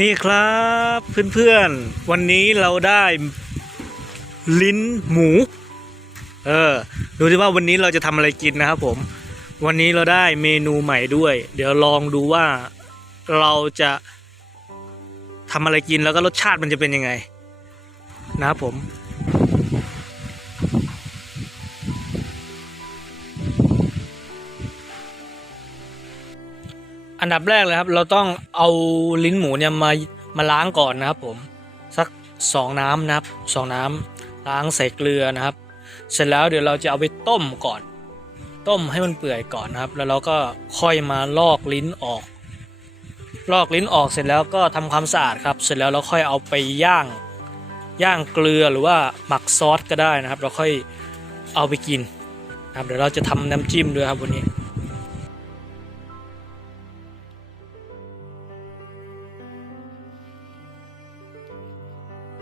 นี่ครับเพื่อนๆ วันนี้เราได้ลิ้นหมู เออ ดูที่ว่าวันนี้เราจะทำอะไรกินนะครับผม วันนี้เราได้เมนูใหม่ด้วย เดี๋ยวลองดูว่าเราจะทำอะไรกินแล้วก็รสชาติมันจะเป็นยังไง นะครับผม อันดับแรกเลยครับ เราต้องเอาลิ้นหมูเนี่ยมามาล้างก่อนนะครับ ผมสักสองน้ำนะครับสองน้ำล้างใส่เกลือนะครับ เสร็จแล้วเดี๋ยวเราจะเอาไปต้มก่อน ต้มให้มันเปื่อยก่อนนะครับ แล้วเราก็ค่อยมาลอกลิ้นออก ลอกลิ้นออกเสร็จแล้วก็ทำความสะอาดครับ เสร็จแล้วเราค่อยเอาไปย่างย่างเกลือหรือว่าหมักซอสก็ได้นะครับ เราค่อยเอาไปกินครับเดี๋ยวเราจะทำน้ำจิ้มด้วยครับวันนี้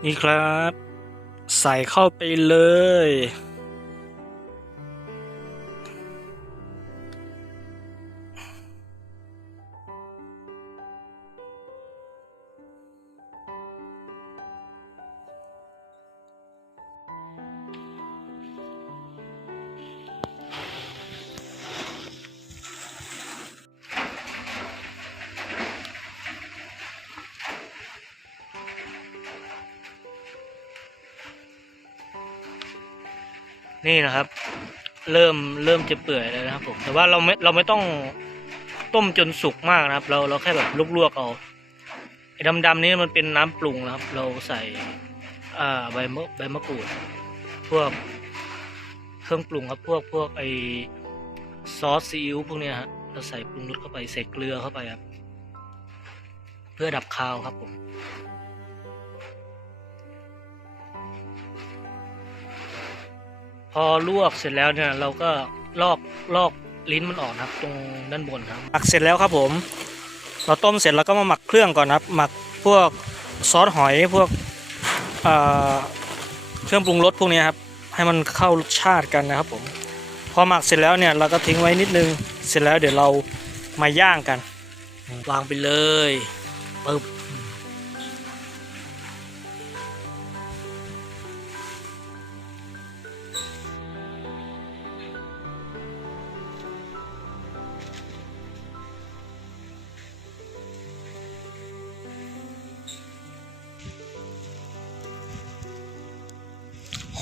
นี่ครับ ใส่เข้าไปเลย นี่นะครับ เริ่มเริ่มจะเปื่อยแล้วนะครับผมแต่ว่าเราไม่เราไม่ต้องต้มจนสุกมากนะครับ เราเราแค่แบบลวกๆเอาไอ้ดำๆนี้มันเป็นน้ำปรุงนะครับ เราใส่อ่าใบมะใบมะกรูด พวกเครื่องปรุงครับพวกพวกไอซอสซีอิ๊วพวกเนี้ยฮะเราใส่ปรุงรสเข้าไปใส่เกลือเข้าไปครับ เพื่อดับคาวครับผม พอลวกเสร็จแล้วเนี่ยเราก็ลอกลอกลิ้นมันออกนะครับ ตรงด้านบนครับหมักเสร็จแล้วครับผม เราต้มเสร็จแล้วก็มาหมักเครื่องก่อนครับ หมักพวกซอสหอยพวกเอ่อเครื่องปรุงรสพวกนี้ครับ ให้มันเข้ารสชาติกันนะครับผม พอหมักเสร็จแล้วเนี่ยเราก็ทิ้งไว้นิดนึง เสร็จแล้วเดี๋ยวเรามาย่างกัน วางไปเลยปึ๊บ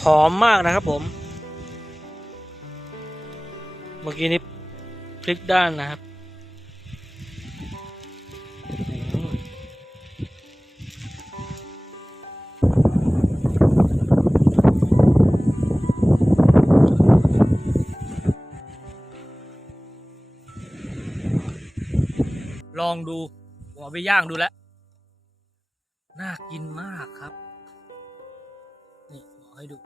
หอมมากนะครับผม เมื่อกี้นี้พลิกด้านนะครับ ลองดูผมเอาไปย่างดูแล้ว น่ากินมากครับ ให้ดู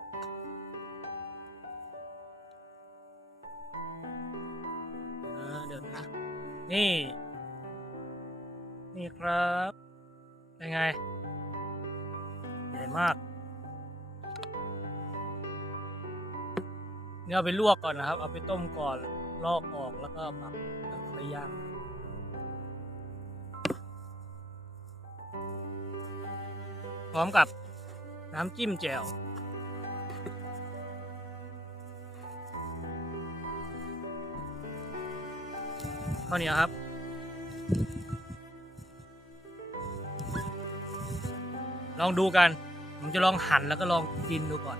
เดี๋ยวนะ นี่ นี่ครับ เป็นไง ใหญ่มากเนี่ยเอาไปลวกก่อนนะครับ เอาไปต้มก่อน ลอกออกแล้วก็หมักแล้วค่อยย่างพร้อมกับน้ำจิ้มแจ่ว ข้าวเหนียวครับ ลองดูกัน ผมจะลองหั่นแล้วก็ลองกินดูก่อน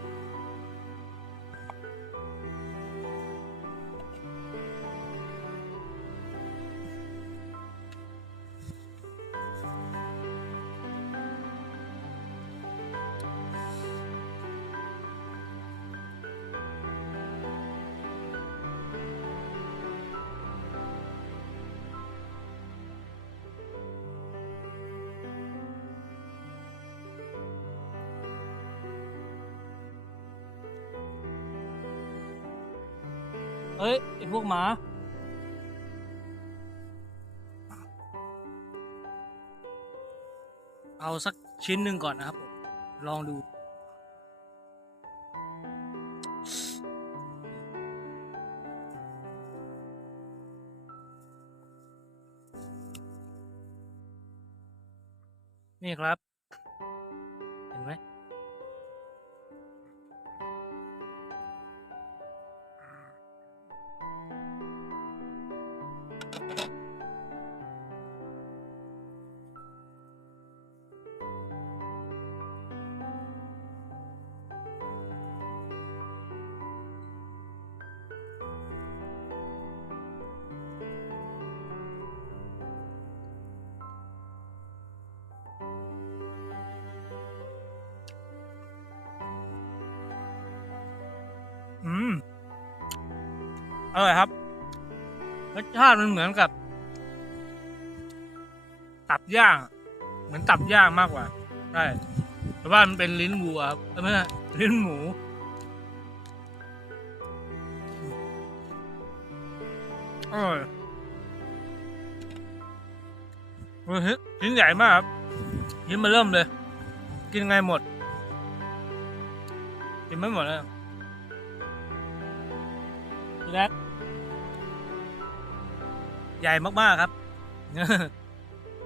เฮ้ยไอพวกหมา เอาสักชิ้นหนึ่งก่อนนะครับผมลองดู นี่ครับ เห็นไหม อร่อยครับรสชาติมันเหมือนกับ ตับย่าง เหมือนตับย่างมากกว่าใช่แต่ว่ามันเป็นลิ้นวัวครับไม่ใช่ลิ้นหมูอร่อยโอ้ยชิ้นใหญ่มากครับชิ้นมาเริ่มเลย กินไงหมด กินไม่หมดเลย ใหญ่มากๆครับ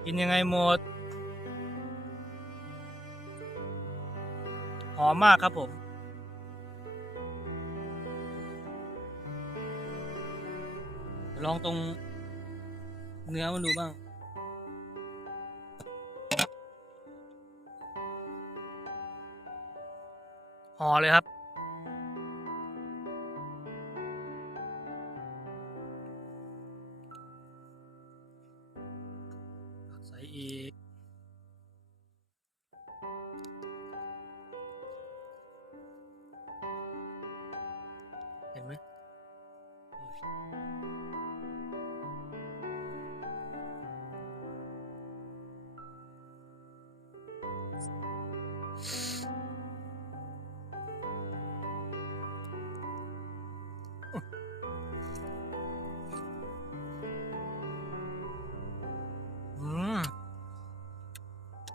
กินยังไงหมด หอมมากครับผม ลองตรงเนื้อมันดูบ้างห่อเลยครับ ใ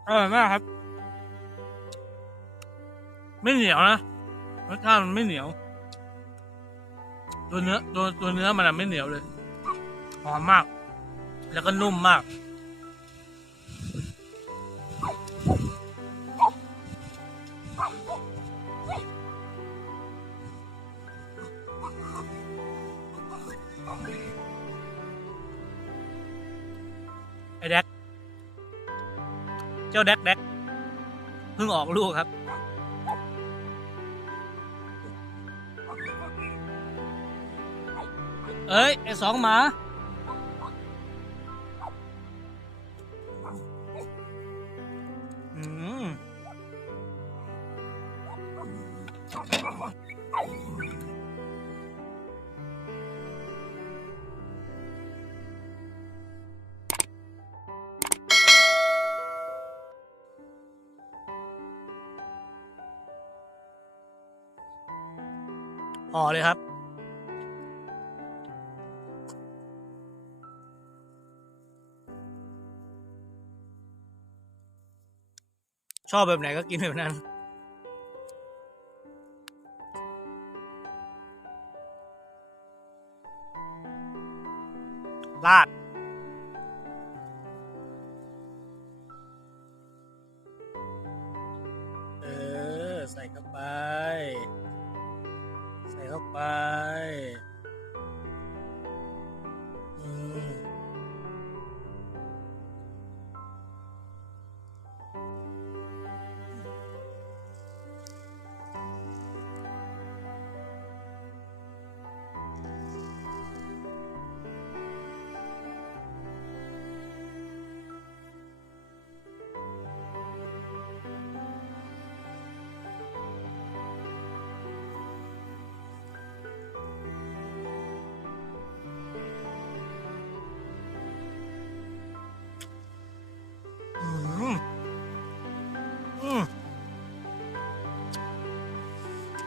อร่อยมากครับ ไม่เหนียวนะรสชาติมันไม่เหนียว ตัวเนื้อตัวตัวเนื้อมันไม่เหนียวเลยหอมมาก แล้วก็นุ่มมาก ไอ้แดก จ้าแดกแดกเพิ่งออกลูกครับ เอ้ยไอสองหมา ห่อเลยครับ ชอบแบบไหนก็กินแบบนั้นราด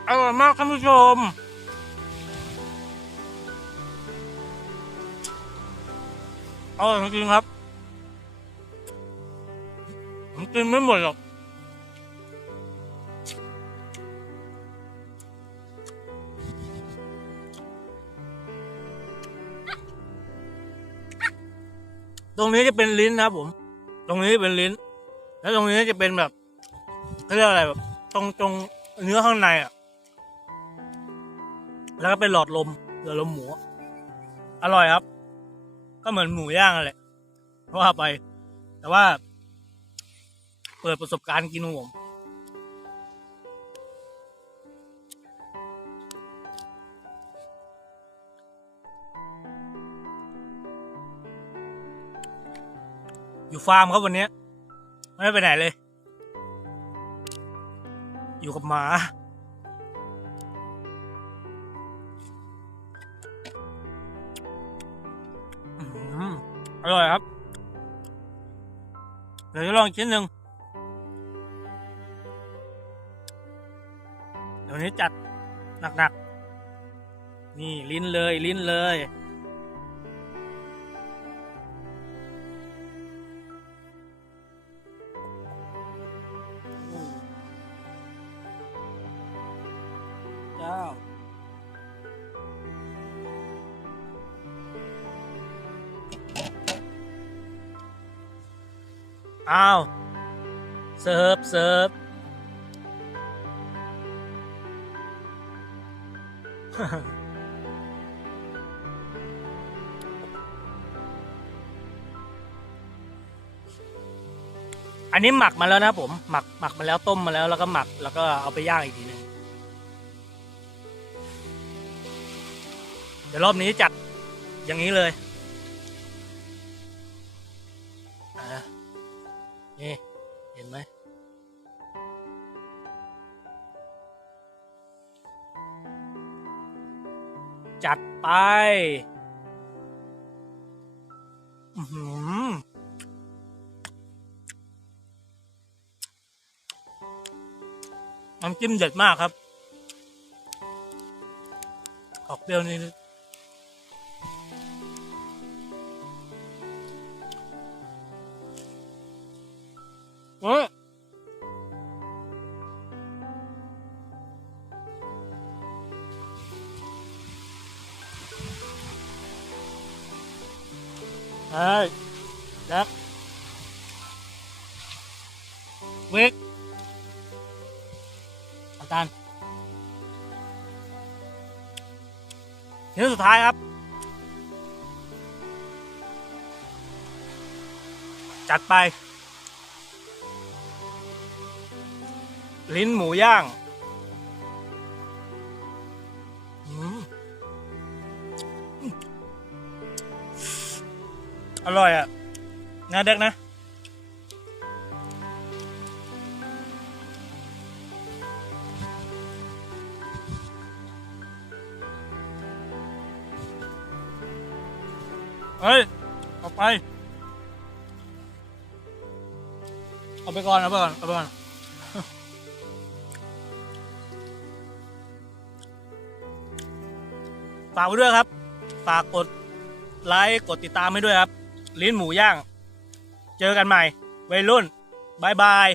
อร่อยมากท่านผู้ชม อร่อยจริงครับ ผมกินไม่หมดหรอกตรงนี้จะเป็นลิ้นนะครับผม ตรงนี้เป็นลิ้น แล้วตรงนี้จะเป็นแบบเขาเรียกอะไรแบบ ตรงตรงเนื้อข้างในอะ แล้วก็เป็นหลอดลมหลอดลมหมู อร่อยครับ ก็เหมือนหมูย่างนั่นแหละว่าไป แต่ว่า เปิดประสบการณ์กินของผมอยู่ฟาร์มครับวันนี้ ไม่ได้ไปไหนเลย อยู่กับหมา อร่อยครับ เดี๋ยวจะลองชิ้นหนึ่งเดี๋ยวนี้จัดหนักๆ นี่ลิ้นเลยลิ้นเลยเจ้า อ้าวเสิร์ฟเสิร์ฟอันนี้หมักมาแล้วนะผม หมักหมักมาแล้วต้มมาแล้วแล้วก็หมักแล้วก็เอาไปย่างอีกทีหนึงเดี๋ยวรอบนี้จัดอย่างนี้เลย นี่ เห็นไหมจัดไปน้ำจิ้มเด็ดมากครับ ออกเปรี้ยวนิด เฮ้ยแจ็ควิกอาจารย์ชิ้นสุดท้ายครับ จัดไป ลิ้นหมูย่าง อร่อยอะนะเด็กนะเฮ้ยเอาไป เอาไปก่อน เอาไปก่อน เอาไปก่อน ฝากไว้ด้วยครับ ฝากกดไลค์ กดติดตามให้ด้วยครับ ลิ้นหมูย่าง เจอกันใหม่วัยรุ่นบายบาย